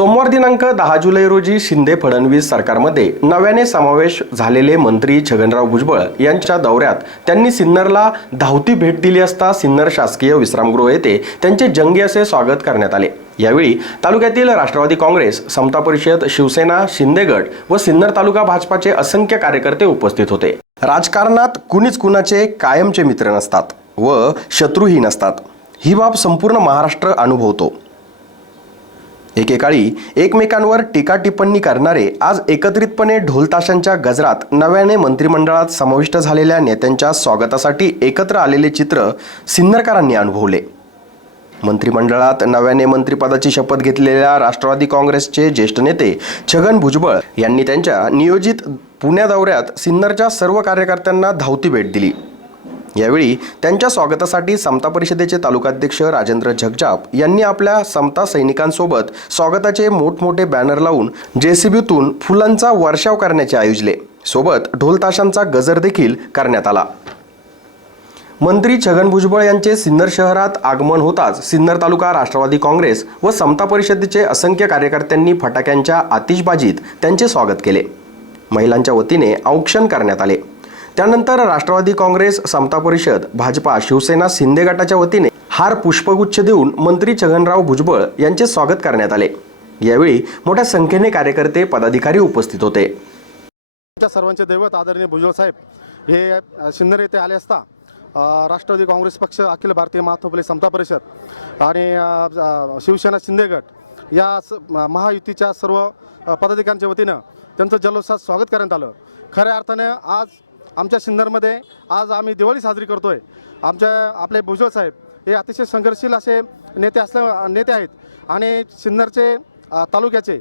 सोमवार दिनांक दहा जुलै रोजी शिंदे फडणवीस सरकारमध्ये नव्याने समावेश झालेले मंत्री छगनराव भुजबळ यांच्या दौऱ्यात त्यांनी सिन्नरला धावती भेट दिली असता सिन्नर शासकीय विश्रामगृह येथे त्यांचे जंगी असे स्वागत करण्यात आले. यावेळी तालुक्यातील राष्ट्रवादी काँग्रेस समता परिषद शिवसेना शिंदेगड व सिन्नर तालुका भाजपाचे असंख्य कार्यकर्ते उपस्थित होते. राजकारणात कुणीच कुणाचे कायमचे मित्र नसतात व शत्रूही नसतात. ही बाब संपूर्ण महाराष्ट्र अनुभवतो. एकेकाळी एकमेकांवर टीका टिप्पणी करणारे आज एकत्रितपणे ढोलताशांच्या गजरात नव्याने मंत्रिमंडळात समाविष्ट झालेल्या नेत्यांच्या स्वागतासाठी एकत्र आलेले चित्र सिन्नरकरांनी अनुभवले. मंत्रिमंडळात नव्याने मंत्रिपदाची शपथ घेतलेल्या राष्ट्रवादी काँग्रेसचे ज्येष्ठ नेते छगन भुजबळ यांनी त्यांच्या नियोजित पुण्या दौऱ्यात सिन्नरच्या सर्व कार्यकर्त्यांना धावती भेट दिली. यावेळी त्यांच्या स्वागतासाठी समता परिषदेचे तालुकाध्यक्ष राजेंद्र झगजाप यांनी आपल्या समता सैनिकांसोबत स्वागताचे मोठमोठे बॅनर लावून जेसीबीतून फुलांचा वर्षाव करण्याचे आयोजले. सोबत ढोलताशांचा गजर देखील करण्यात आला. मंत्री छगन भुजबळ यांचे सिन्नर शहरात आगमन होताच सिन्नर तालुका राष्ट्रवादी काँग्रेस व समता परिषदेचे असंख्य कार्यकर्त्यांनी फटाक्यांच्या आतिषबाजीत त्यांचे स्वागत केले. महिलांच्या वतीने औक्षण करण्यात आले. त्यानंतर राष्ट्रवादी काँग्रेस समता परिषद भाजपा शिवसेना शिंदे गटाच्या वतीने हार पुष्पगुच्छ देऊन मंत्री छगनराव भुजबळ यांचे स्वागत करण्यात आले. यावेळी मोठ्या संख्येने कार्यकर्ते पदाधिकारी उपस्थित होते. सर्वांचे दैवत आदरणीय भुजबळ साहेब हे अ, येथे आले असता राष्ट्रवादी काँग्रेस पक्ष अखिल भारतीय महात्मा समता परिषद आणि शिवसेना शिंदे गट या स- महायुतीच्या सर्व पदाधिकाऱ्यांच्या वतीनं त्यांचं जल्लोषात स्वागत करण्यात आलं. खऱ्या अर्थाने आज आमच्या सिन्नरमध्ये आज आम्ही दिवाळी साजरी करतोय. आमच्या आपले भुजबळ साहेब हे अतिशय संघर्षशील असे नेते असल्या नेते आहेत. आणि सिन्नरचे तालुक्याचे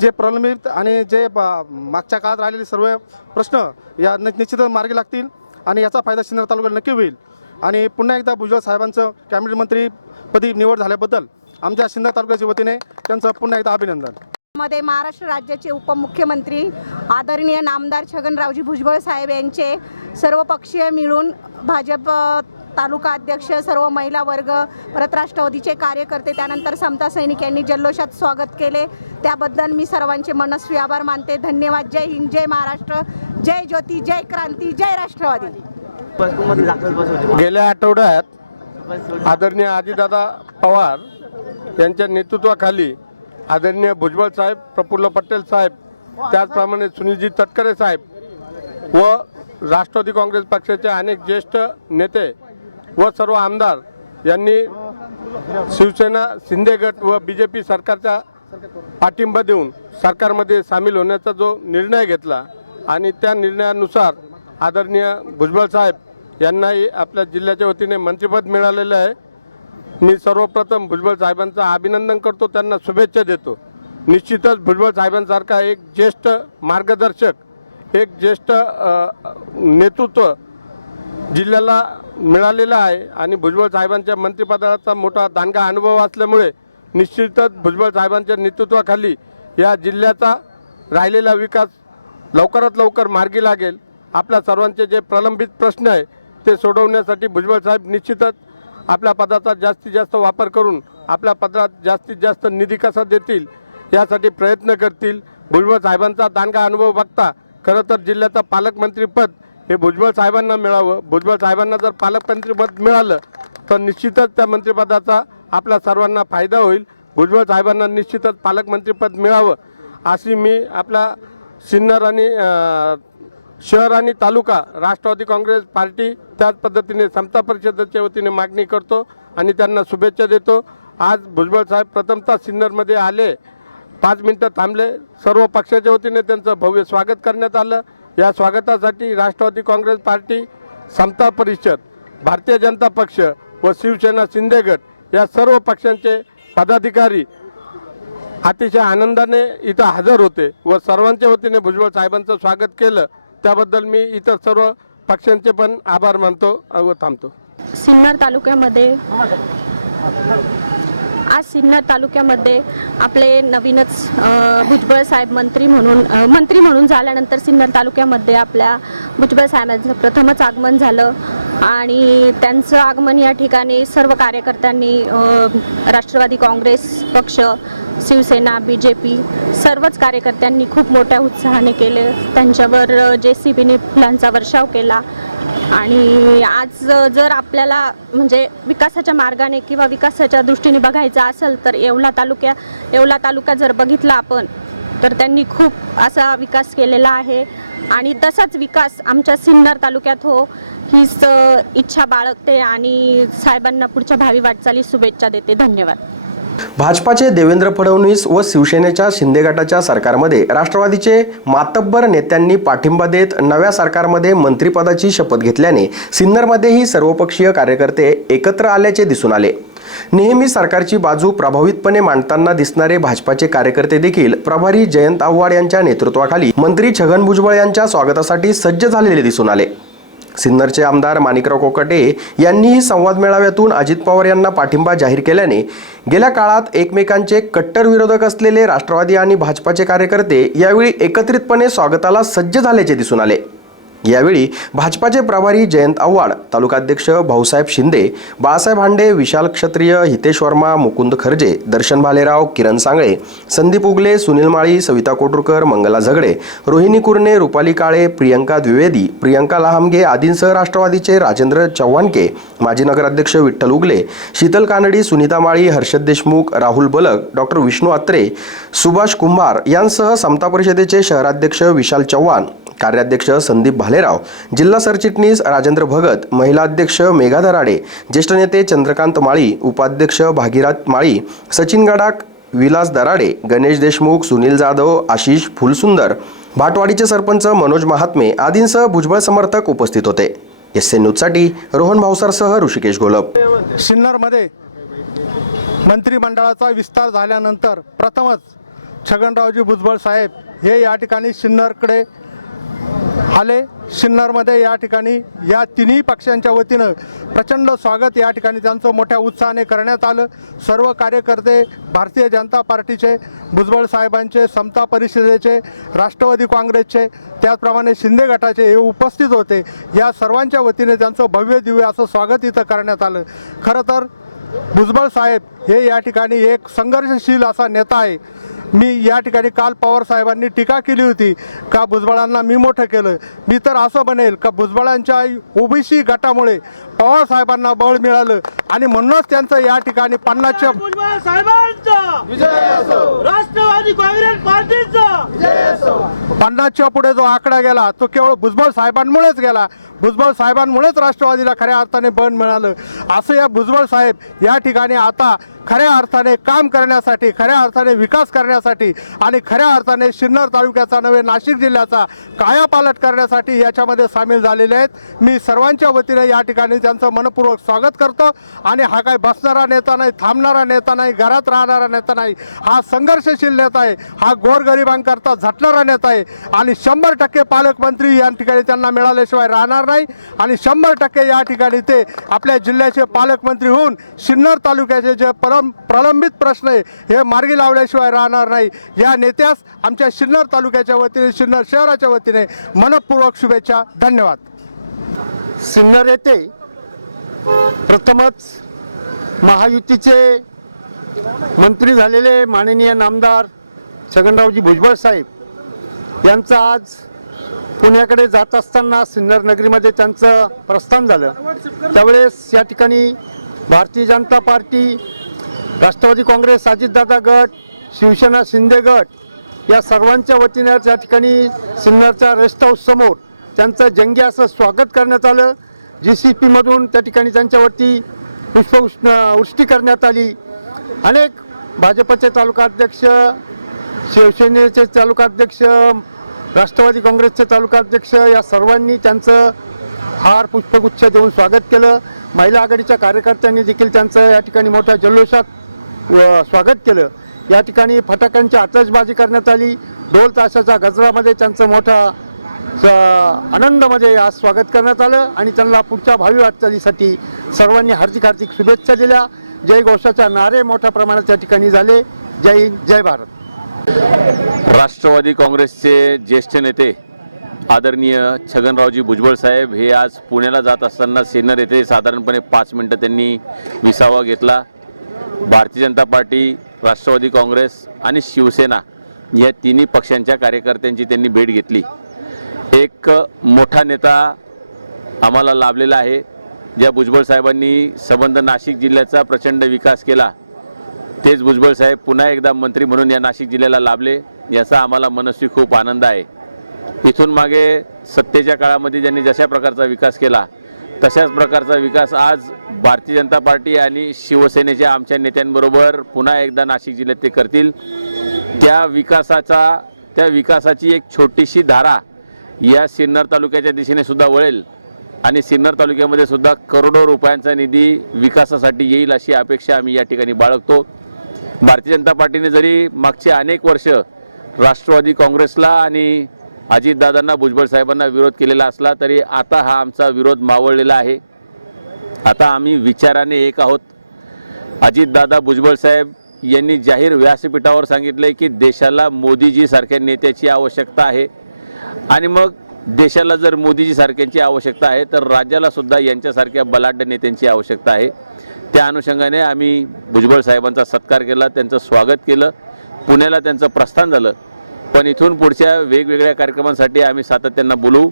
जे प्रलंबित आणि जे मागच्या काळात राहिलेले सर्व प्रश्न या निश्चितच मार्गी लागतील आणि याचा फायदा सिन्नर तालुक्याला नक्की होईल. आणि पुन्हा एकदा भुजबळ साहेबांचं कॅबिनेट मंत्रीपदी निवड झाल्याबद्दल आमच्या सिन्नर तालुक्याच्या वतीने त्यांचं पुन्हा एकदा अभिनंदन. मध्ये महाराष्ट्र राज्याचे उपमुख्यमंत्री आदरणीय नामदार छगनरावजी भुजबळ साहेब यांचे सर्व पक्षीय मिळून भाजप तालुका अध्यक्ष सर्व महिला वर्ग परत राष्ट्रवादीचे कार्यकर्ते त्यानंतर समता सैनिक यांनी जल्लोषात स्वागत केले. त्याबद्दल मी सर्वांचे मनस्वी आभार मानते. धन्यवाद. जय हिंद जय महाराष्ट्र. जय ज्योती जय क्रांती जय राष्ट्रवादी. गेल्या आठवड्यात आदरणीय आजीदादा पवार यांच्या नेतृत्वाखाली आदरणीय भुजबळ साहेब प्रफुल्ल पटेल साहेब त्याचप्रमाणे सुनीलजी तटकरे साहेब व राष्ट्रवादी काँग्रेस पक्षाचे अनेक ज्येष्ठ नेते व सर्व आमदार यांनी शिवसेना शिंदे गट व बी जे पी सरकारचा पाठिंबा देऊन सरकारमध्ये सामील होण्याचा जो निर्णय घेतला आणि त्या निर्णयानुसार आदरणीय भुजबळ साहेब यांनाही आपल्या जिल्ह्याच्या वतीने मंत्रिपद मिळालेलं आहे. मी सर्वप्रथम भुजबळ साहेबांचं अभिनंदन करतो त्यांना शुभेच्छा देतो. निश्चितच भुजबळ साहेबांसारखा एक ज्येष्ठ मार्गदर्शक एक ज्येष्ठ नेतृत्व जिल्ह्याला मिळालेलं आहे आणि भुजबळ साहेबांच्या मंत्रिपदाचा मोठा दांडगा अनुभव असल्यामुळे निश्चितच भुजबळ साहेबांच्या नेतृत्वाखाली या जिल्ह्याचा राहिलेला विकास लवकरात लवकर मार्गी लागेल. आपल्या सर्वांचे जे प्रलंबित प्रश्न आहे ते सोडवण्यासाठी भुजबळ साहेब निश्चितच आपल्या पदाचा जास्तीत जास्त वापर करून आपल्या पदात जास्तीत जास्त निधी कसा देतील यासाठी प्रयत्न करतील. भुजबळ साहेबांचा दांडगा अनुभव बघता खरं तर जिल्ह्याचं पालकमंत्रीपद हे भुजबळ साहेबांना मिळावं. भुजबळ साहेबांना जर पालकमंत्रीपद मिळालं तर निश्चितच त्या मंत्रिपदाचा आपल्या सर्वांना फायदा होईल. भुजबळ साहेबांना निश्चितच पालकमंत्रीपद मिळावं. अशी मी आपल्या सिन्नर आणि शहर आणि तालुका राष्ट्रवादी काँग्रेस पार्टी त्याच पद्धतीने समता परिषदेच्या वतीने मागणी करतो आणि त्यांना शुभेच्छा देतो. आज भुजबळ साहेब प्रथमतः सिन्नरमध्ये आले. पाच मिनटं थांबले. सर्व पक्षाच्या वतीने त्यांचं भव्य स्वागत करण्यात आलं. या स्वागतासाठी राष्ट्रवादी काँग्रेस पार्टी समता परिषद भारतीय जनता पक्ष व शिवसेना शिंदे गट या सर्व पक्षांचे पदाधिकारी अतिशय आनंदाने इथं हजर होते व सर्वांच्या वतीने भुजबळ साहेबांचं स्वागत केलं. त्याबद्दल मी इतर सर्व पक्षांचे पण आभार मानतो व थांबतो. सिन्नर तालुक्यामध्ये आज सिन्नर तालुक्यामध्ये आपले नवीनच भुजबळ साहेब मंत्री म्हणून मंत्री म्हणून झाल्यानंतर सिन्नर तालुक्यामध्ये आपल्या भुजबळ साहेबांचं प्रथमच आगमन झालं. आणि त्यांचं आगमन या ठिकाणी सर्व कार्यकर्त्यांनी राष्ट्रवादी काँग्रेस पक्ष शिवसेना बी जे पी सर्वच कार्यकर्त्यांनी खूप मोठ्या उत्साहाने केले. त्यांच्यावर जे सी बीने फुलांचा वर्षाव केला. आणि आज जर आपल्याला म्हणजे विकासाच्या मार्गाने किंवा विकासाच्या दृष्टीने बघायचं असेल तर येवला तालुक्या येवला तालुका जर बघितला आपण तर त्यांनी खूप असा विकास केलेला आहे. आणि तसाच विकास आमच्या सिन्नर तालुक्यात हो. हीच इच्छा बाळगते आणि साहेबांना पुढच्या भावी वाटचाली शुभेच्छा देते. धन्यवाद. भाजपाचे देवेंद्र फडणवीस व शिवसेनेच्या शिंदे गटाच्या सरकारमध्ये राष्ट्रवादीचे मातब्बर नेत्यांनी पाठिंबा देत नव्या सरकारमध्ये मंत्रिपदाची शपथ घेतल्याने सिन्नरमध्येही सर्वपक्षीय कार्यकर्ते एकत्र आल्याचे दिसून आले. नेहमी सरकारची बाजू प्रभावितपणे मांडताना दिसणारे भाजपाचे कार्यकर्ते देखील प्रभारी जयंत आव्हाड यांच्या नेतृत्वाखाली मंत्री छगन भुजबळ यांच्या स्वागतासाठी सज्ज झालेले दिसून आले. सिन्नरचे आमदार माणिकराव कोकटे यांनीही संवाद मेळाव्यातून अजित पवार यांना पाठिंबा जाहीर केल्याने गेल्या काळात एकमेकांचे कट्टर विरोधक असलेले राष्ट्रवादी आणि भाजपाचे कार्यकर्ते यावेळी एकत्रितपणे स्वागताला सज्ज झाल्याचे दिसून आले. यावेळी भाजपाचे प्रभारी जयंत आव्हाड तालुकाध्यक्ष भाऊसाहेब शिंदे बाळासाहेब हांडे विशाल क्षत्रिय हितेश वर्मा मुकुंद खर्जे दर्शन भालेराव किरण सांगळे संदीप उगले सुनील माळी सविता कोटुरकर मंगला झगडे रोहिणी कुरणे रुपाली काळे प्रियंका द्विवेदी प्रियंका लहामगे आदींसह राष्ट्रवादीचे राजेंद्र चव्हाणके माजी नगराध्यक्ष विठ्ठल उगले शीतल कानडी सुनीता माळी हर्षद देशमुख राहुल बलक डॉक्टर विष्णू अत्रे सुभाष कुंभार यांसह समता परिषदेचे शहराध्यक्ष विशाल चव्हाण कार्याध्यक्ष संदीप भालेराव जिल्हा सरचिटणीस राजेंद्र भगत महिला अध्यक्ष मेघा दराडे ज्येष्ठ नेते चंद्रकांत माळी उपाध्यक्ष भागीरथ माळी सचिन गडाक विलास दराडे गणेश देशमुख सुनील जाधव आशिष फुलसुंदर भाटवाडीचे सरपंच मनोज महात्मे आदींसह भुजबळ समर्थक उपस्थित होते. एस एन न्यूजसाठी रोहन भावसरसह ऋषिकेश गोलप. सिन्नरमध्ये मंत्रिमंडळाचा विस्तार झाल्यानंतर प्रथमच छगनरावजी भुजबळ साहेब हे या ठिकाणी सिन्नरकडे आले सिन्नरमध्ये या ठिकाणी या तिन्ही पक्षांच्या वतीनं प्रचंड स्वागत या ठिकाणी त्यांचं मोठ्या उत्साहाने करण्यात आलं. सर्व कार्यकर्ते भारतीय जनता पार्टीचे भुजबळ साहेबांचे समता परिषदेचे राष्ट्रवादी काँग्रेसचे त्याचप्रमाणे शिंदे गटाचे हे उपस्थित होते. या सर्वांच्या वतीने त्यांचं भव्य दिव्य असं स्वागत इथं करण्यात आलं. खरं तर भुजबळ साहेब हे या ठिकाणी एक संघर्षशील असा नेता आहे. मी या ठिकाणी काल पवार साहेबांनी टीका केली होती का भुजबळांना मी मोठं केलं. मी तर असं बनेल का भुजबळांच्या ओबीसी गटामुळे पवार साहेबांना बळ मिळालं आणि म्हणूनच त्यांचं या ठिकाणी पन्नासच्या राष्ट्रवादी काँग्रेस पार्टीचा! पन्नासच्या पुढे जो आकडा गेला तो केवळ भुजबळ साहेबांमुळेच गेला. भुजबळ साहेबांमुळेच राष्ट्रवादीला खऱ्या अर्थाने बळ मिळालं. असं या भुजबळ साहेब या ठिकाणी आता खऱ्या अर्थाने काम करण्यासाठी खऱ्या अर्थाने विकास करण्यासाठी आणि खऱ्या अर्थाने सिन्नर तालुक्याचा नव्हे नाशिक जिल्ह्याचा कायापालट करण्यासाठी याच्यामध्ये सामील झालेले आहेत. मी सर्वांच्या वतीने या ठिकाणी त्यांचं मनपूर्वक स्वागत करतो. आणि हा काय बसणारा नेता नाही थांबणारा नेता नाही घरात राहणारा नेता नाही हा संघर्षशील नेता आहे हा गोरगरिबांकरता झटणारा नेता आहे. आणि शंभर टक्के पालकमंत्री या ठिकाणी त्यांना मिळाल्याशिवाय राहणार नाही. आणि शंभर टक्के या ठिकाणी ते आपल्या जिल्ह्याचे पालकमंत्री होऊन सिन्नर तालुक्याचे जे परम प्रलंबित प्रश्न आहे. हे मार्गी लावल्याशिवाय राहणार नाही. या नेत्यास आमच्या सिन्नर तालुक्याच्या वतीने सिन्नर शहराच्या वतीने मनपूर्वक शुभेच्छा. धन्यवाद. सिन्नर येथे प्रथमच महायुतीचे मंत्री झालेले माननीय नामदार छगनरावजी भुजबळ साहेब यांचा आज पुण्याकडे जात असताना सिन्नर नगरीमध्ये त्यांचं प्रस्थान झालं. त्यावेळेस या ठिकाणी भारतीय जनता पार्टी राष्ट्रवादी काँग्रेस अजितदादा गट शिवसेना शिंदे गट या सर्वांच्या वतीने त्या ठिकाणी सिन्नरच्या रेस्ट हाऊस समोर त्यांचं जंगी असं स्वागत करण्यात आलं. जी सी पीमधून त्या ठिकाणी त्यांच्यावरती पुष्प वृष्टी करण्यात आली. अनेक भाजपचे तालुकाध्यक्ष शिवसेनेचे तालुकाध्यक्ष राष्ट्रवादी काँग्रेसचे तालुकाध्यक्ष या सर्वांनी त्यांचं हार पुष्पगुच्छ देऊन स्वागत केलं. महिला आघाडीच्या कार्यकर्त्यांनी देखील त्यांचं या ठिकाणी मोठ्या जल्लोषात स्वागत केलं. या ठिकाणी फटाक्यांची आतषबाजी करण्यात आली. ढोल ताशाच्या गजरामध्ये त्यांचं मोठा आनंदमध्ये आनंदामध्ये आज स्वागत करण्यात आलं आणि त्यांना पुढच्या भावी वाटचालीसाठी सर्वांनी हार्दिक हार्दिक शुभेच्छा दिल्या. जय घोषाच्या नारे मोठ्या प्रमाणात त्या ठिकाणी झाले. जय हिंद जय भारत. राष्ट्रवादी काँग्रेसचे ज्येष्ठ नेते आदरणीय छगनरावजी भुजबळ साहेब हे आज पुण्याला जात असताना सिन्नर येथे साधारणपणे पाच मिनिटं त्यांनी विसावा घेतला. भारतीय जनता पार्टी राष्ट्रवादी काँग्रेस आणि शिवसेना या तिन्ही पक्षांच्या कार्यकर्त्यांची त्यांनी भेट घेतली. एक मोठा नेता आम्हाला लाभलेला आहे. ज्या भुजबळ साहेबांनी संबंध नाशिक जिल्ह्याचा प्रचंड विकास केला तेच भुजबळ साहेब पुन्हा एकदा मंत्री म्हणून या नाशिक जिल्ह्याला लाभले याचा आम्हाला मनस्वी खूप आनंद आहे. इथून मागे सत्तेच्या काळामध्ये ज्यांनी जशा प्रकारचा विकास केला तशाच प्रकारचा विकास आज भारतीय जनता पार्टी आणि शिवसेनेच्या आमच्या नेत्यांबरोबर पुन्हा एकदा नाशिक जिल्ह्यात ते करतील. त्या विकासाचा त्या विकासाची एक छोटीशी धारा या सिन्नर तालुक्याच्या दिशेने सुद्धा वळेल आणि सिन्नर तालुक्यामध्ये सुद्धा करोडो रुपयांचा निधी विकासासाठी येईल अशी अपेक्षा आम्ही या ठिकाणी बाळगतो. भारतीय जनता पार्टीने जरी मागचे अनेक वर्ष राष्ट्रवादी काँग्रेसला आणि अजितदादांना भुजबळ साहेबांना विरोध केलेला असला तरी आता हा आमचा विरोध मावळलेला आहे. आता आम्ही विचाराने एक आहोत. अजितदादा भुजबळ साहेब यांनी जाहीर व्यासपीठावर सांगितले की देशाला मोदीजी सारख्या नेत्याची आवश्यकता आहे. आणि मग देशाला जर मोदीजी सारख्यांची आवश्यकता आहे तर राज्याला सुद्धा यांच्यासारख्या बलाढ्य नेत्यांची आवश्यकता आहे. त्या अनुषंगाने आम्ही भुजबळ साहेबांचा सत्कार केला त्यांचं स्वागत केलं. पुण्याला त्यांचं प्रस्थान झालं. पण इथून पुढच्या वेगवेगळ्या कार्यक्रमांसाठी आम्ही सातत्यानं बोलू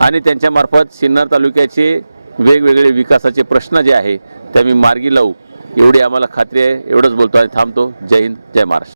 आणि त्यांच्यामार्फत सिन्नर तालुक्याचे वेगवेगळे विकासाचे प्रश्न जे आहे ते आम्ही मार्गी लावू. एवढी आम्हाला खात्री आहे एवढंच बोलतो आणि थांबतो. जय हिंद जय महाराष्ट्र.